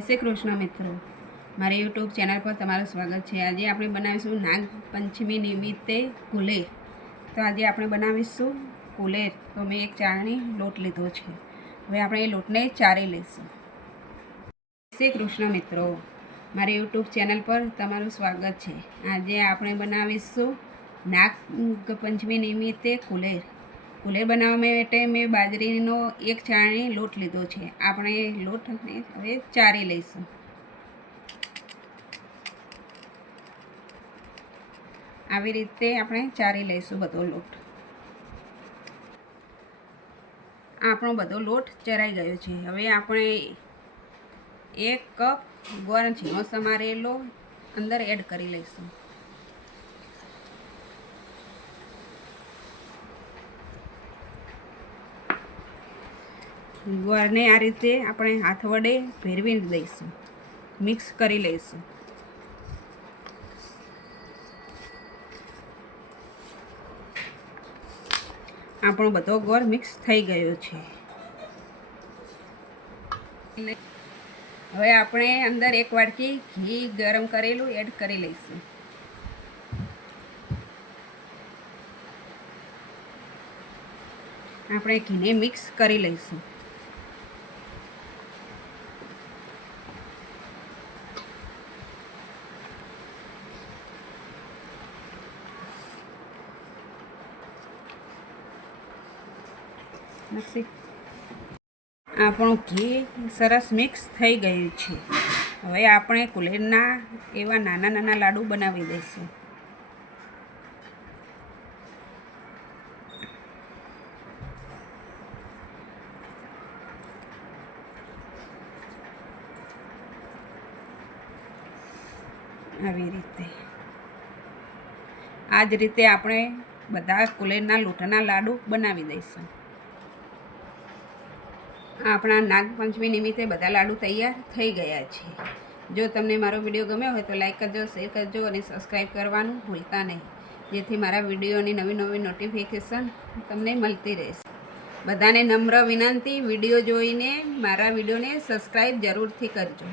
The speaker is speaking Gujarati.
જય શ્રી કૃષ્ણ મિત્રો, મારી યુટ્યુબ ચેનલ પર તમારું સ્વાગત છે। આજે આપણે બનાવીશું નાગપંચમી નિમિત્તે કુલેર। તો આજે આપણે બનાવીશું કુલેર। તો મેં એક ચાળણી લોટ લીધો છે। હવે આપણે એ લોટને ચારી લઈશું। જય શ્રી કૃષ્ણ મિત્રો, મારી યુટ્યુબ ચેનલ પર તમારું સ્વાગત છે। આજે આપણે બનાવીશું નાગપંચમી નિમિત્તે કુલેર। કુલેર બનાવવા માટે મેં બાજરીનો એક ચાળણી લોટ લીધો છે। આપણે લોટને હવે ચારી લઈશું। આવી રીતે આપણે ચારી લઈશું બધો લોટ। આપણો બધો લોટ ચરાઈ ગયો છે। હવે આપણે 1 કપ ગોળ ઝીણો સમારેલો અંદર એડ કરી લઈશું। ગોળને આ રીતે આપણે હાથ વડે ભેરવી દઈશું, મિક્સ કરી લઈશું। આપણો બધો ગોળ મિક્સ થઈ ગયો છે। હવે આપણે અંદર 1 વાટકી ઘી ગરમ કરેલું એડ કરી લઈશું। આપણે ઘીને મિક્સ કરી લઈશું। આપણું ઘી સરસ મિક્સ થઈ ગયું છે। હવે આપણે કુલેરના એવા નાના નાના લાડુ બનાવી દઈશું। આવી રીતે આ જ રીતે આપણે બધા કુલેરના લોટના લાડુ બનાવી દઈશું। આપણા નાગપંચમી નિમિત્તે બધા લાડુ તૈયાર થઈ ગયા છે। જો તમને મારો વિડીયો ગમ્યો હોય તો લાઈક કરજો, શેર કરજો અને સબસ્ક્રાઈબ કરવાનું ભૂલતા નહીં, જેથી મારા વિડીયોની નવી નવી નોટિફિકેશન તમને મળતી રહેશે। બધાને નમ્ર વિનંતી, વિડીયો જોઈને મારા વિડીયોને સબસ્ક્રાઈબ જરૂરથી કરજો।